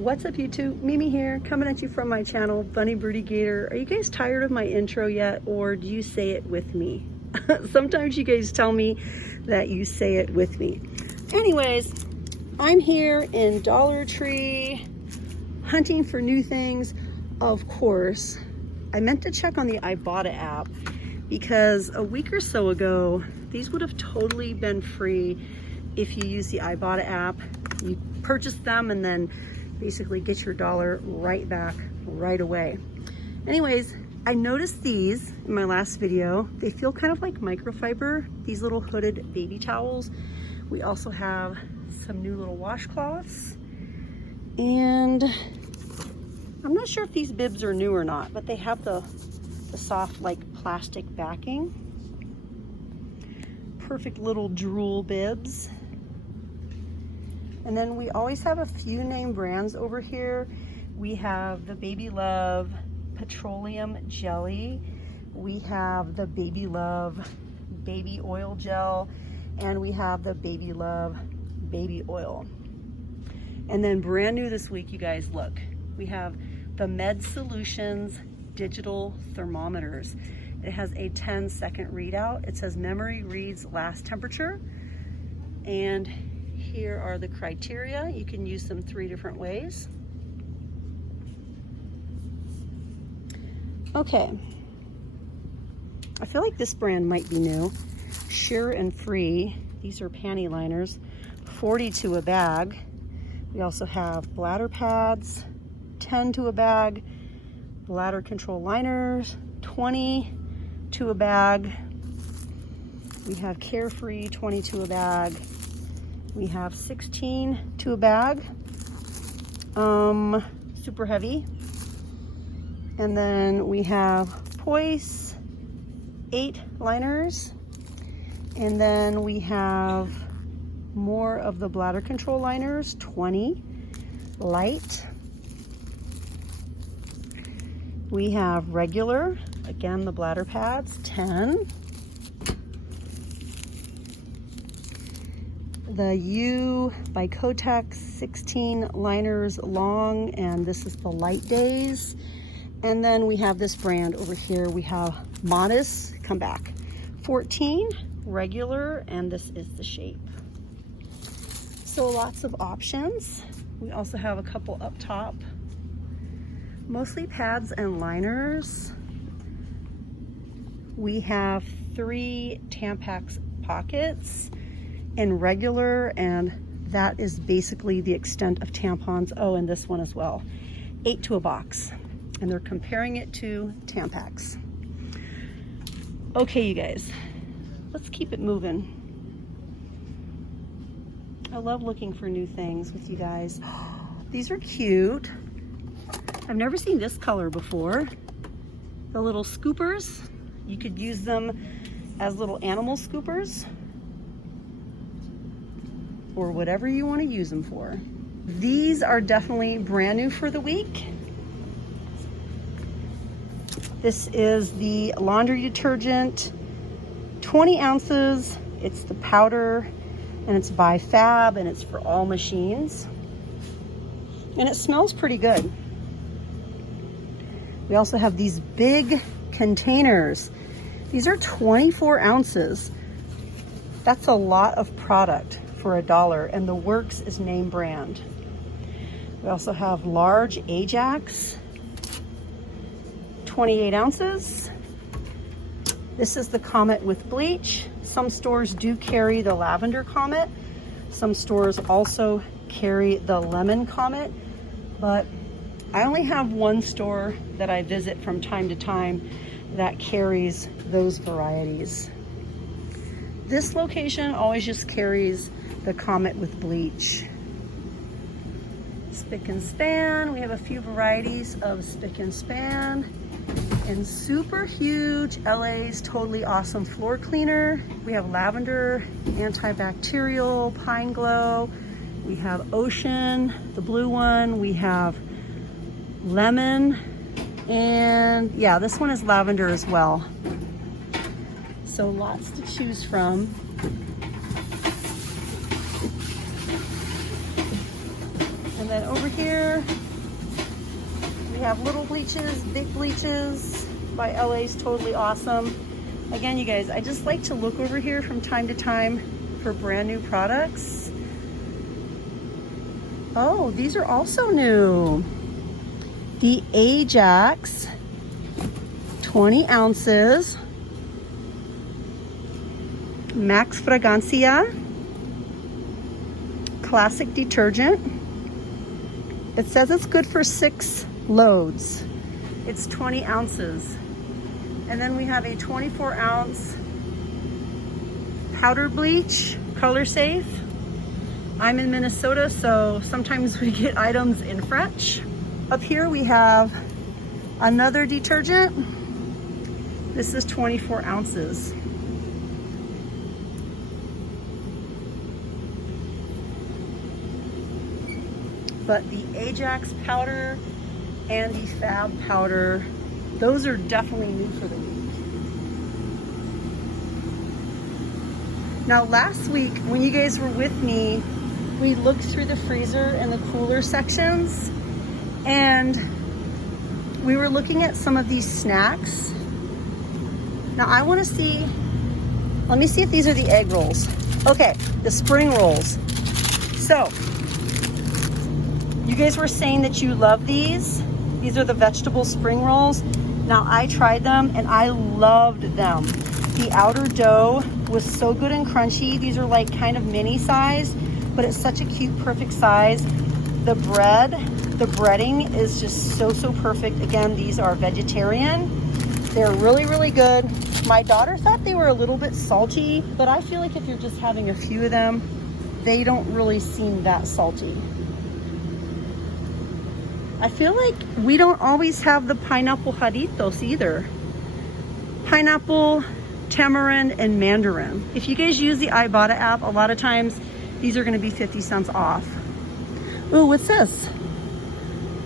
What's up YouTube? Mimi here, coming at you from my channel, Bunny Birdy Gator. Are you guys tired of my intro yet, or do you say it with me? Sometimes you guys tell me that you say it with me. Anyways, I'm here in Dollar Tree, hunting for new things. Of course, I meant to check on the Ibotta app, because a week or so ago, these would have totally been free if you use the Ibotta app. You purchase them and then basically get your dollar right back right away. Anyways, I noticed these in my last video. They feel kind of like microfiber, these little hooded baby towels. We also have some new little washcloths. And I'm not sure if these bibs are new or not, but they have the soft like plastic backing. Perfect little drool bibs. And then we always have a few name brands over here. We have the Baby Love Petroleum Jelly. We have the Baby Love Baby Oil Gel. And we have the Baby Love Baby Oil. And then brand new this week, you guys, look. We have the Med Solutions Digital Thermometers. It has a 10-second readout. It says memory reads last temperature. And here are the criteria. You can use them 3 different ways. Okay. I feel like this brand might be new. Sure and Free. These are panty liners. 42 a bag. We also have bladder pads. 10 to a bag. Bladder control liners. 20 to a bag. We have Carefree 22 a bag. We have 16 to a bag, super heavy. And then we have Poise, 8 liners. And then we have more of the bladder control liners, 20, light. We have regular, again, the bladder pads, 10. The U by Kotex 16 liners long, and this is the light days. And then we have this brand over here. We have Modest, come back, 14 regular, and this is the shape. So lots of options. We also have a couple up top, mostly pads and liners. We have 3 Tampax pockets in regular, and that is basically the extent of tampons. Oh, and this one as well, 8 to a box, and they're comparing it to Tampax. Okay, you guys, let's keep it moving. I love looking for new things with you guys. These are cute. I've never seen this color before. The little scoopers, you could use them as little animal scoopers, or whatever you want to use them for. These are definitely brand new for the week. This is the laundry detergent, 20 ounces. It's the powder, and it's by Fab, and it's for all machines. And it smells pretty good. We also have these big containers. These are 24 ounces. That's a lot of product for $1, and the Works is name brand. We also have large Ajax, 28 ounces. This is the Comet with bleach. Some stores do carry the Lavender Comet. Some stores also carry the Lemon Comet, but I only have one store that I visit from time to time that carries those varieties. This location always just carries the Comet with bleach. Spick and Span, we have a few varieties of Spick and Span. And super huge LA's Totally Awesome floor cleaner. We have lavender, antibacterial, pine glow. We have Ocean, the blue one. We have lemon, and yeah, this one is lavender as well. So lots to choose from. And then over here here. We have little bleaches, big bleaches by LA's Totally Awesome. Again, you guys, I just like to look over here from time to time for brand new products. Oh, these are also new. The Ajax, 20 ounces. Max Fragancia, classic detergent. It says it's good for 6 loads. It's 20 ounces. And then we have a 24 ounce powdered bleach, color safe. I'm in Minnesota, so sometimes we get items in French. Up here we have another detergent. This is 24 ounces. But the Ajax powder and the Fab powder, those are definitely new for the week. Now last week, when you guys were with me, we looked through the freezer and the cooler sections, and we were looking at some of these snacks. Now I want to see, let me see if these are the egg rolls. Okay, the spring rolls. So, you guys were saying that you love these. These are the vegetable spring rolls. Now I tried them and I loved them. The outer dough was so good and crunchy. These are like kind of mini size, but it's such a cute, perfect size. The bread, the breading is just so perfect. Again, these are vegetarian. They're really, really good. My daughter thought they were a little bit salty, but I feel like if you're just having a few of them, they don't really seem that salty. I feel like we don't always have the pineapple jarritos either. Pineapple, tamarind, and mandarin. If you guys use the Ibotta app, a lot of times these are gonna be 50 cents off. Ooh, what's this?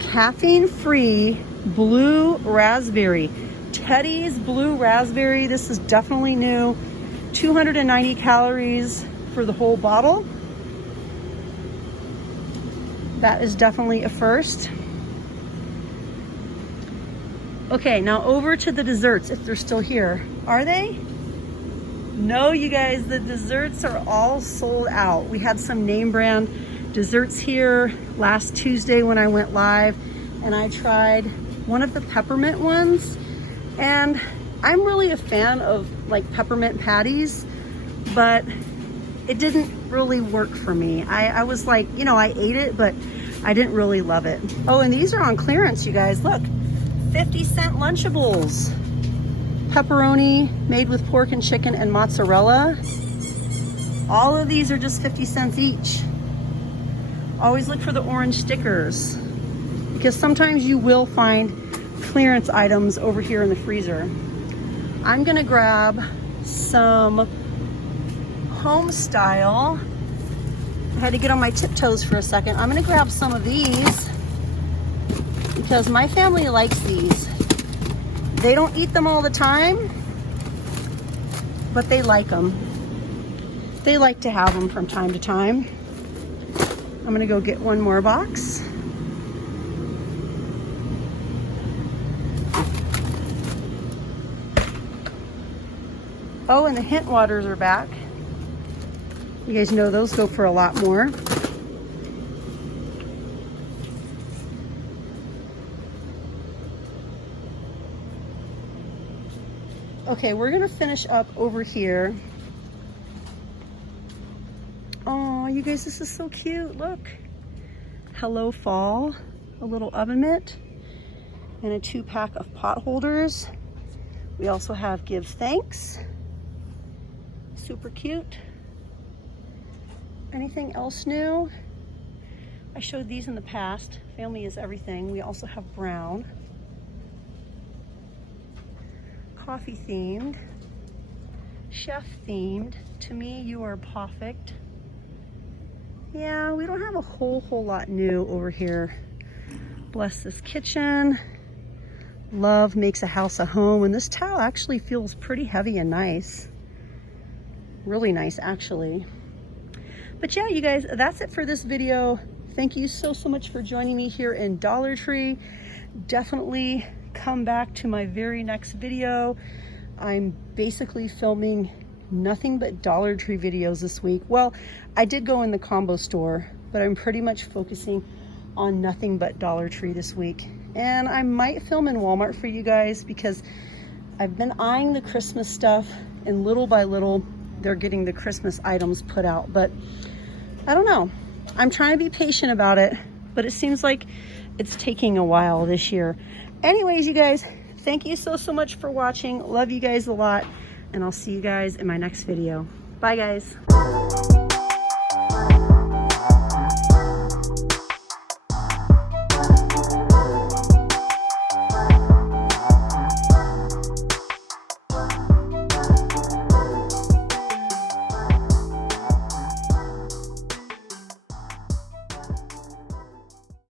Caffeine-free blue raspberry. Teddy's blue raspberry. This is definitely new. 290 calories for the whole bottle. That is definitely a first. Okay, now over to the desserts, if they're still here. Are they? No, you guys, the desserts are all sold out. We had some name brand desserts here last Tuesday when I went live, and I tried one of the peppermint ones. And I'm really a fan of like peppermint patties, but it didn't really work for me. I was like, you know, I ate it, but I didn't really love it. Oh, and these are on clearance, you guys. Look, 50-cent Lunchables. Pepperoni made with pork and chicken and mozzarella. All of these are just 50 cents each. Always look for the orange stickers, because sometimes you will find clearance items over here in the freezer. I'm gonna grab some home style. I had to get on my tiptoes for a second. I'm gonna grab some of these because my family likes these. They don't eat them all the time, but they like them. They like to have them from time to time. I'm gonna go get one more box. Oh, and the hint waters are back. You guys know those go for a lot more. Okay, we're gonna finish up over here. Oh, you guys, this is so cute. Look. Hello Fall, a little oven mitt, and a 2-pack of pot holders. We also have Give Thanks. Super cute. Anything else new? I showed these in the past. Family is everything. We also have brown. Coffee themed. Chef themed. To me, you are perfect. Yeah, we don't have a whole lot new over here. Bless this kitchen. Love makes a house a home. And this towel actually feels pretty heavy and nice. Really nice, actually. But yeah, you guys, that's it for this video. thank you so much for joining me here in Dollar Tree. Definitely come back to my very next video. I'm basically filming nothing but Dollar Tree videos this week. Well, I did go in the combo store, but I'm pretty much focusing on nothing but Dollar Tree this week. And I might film in Walmart for you guys because I've been eyeing the Christmas stuff, and little by little they're getting the Christmas items put out. But I don't know, I'm trying to be patient about it, but it seems like it's taking a while this year. Anyways, you guys, thank you so much for watching. Love you guys a lot, and I'll see you guys in my next video. Bye guys.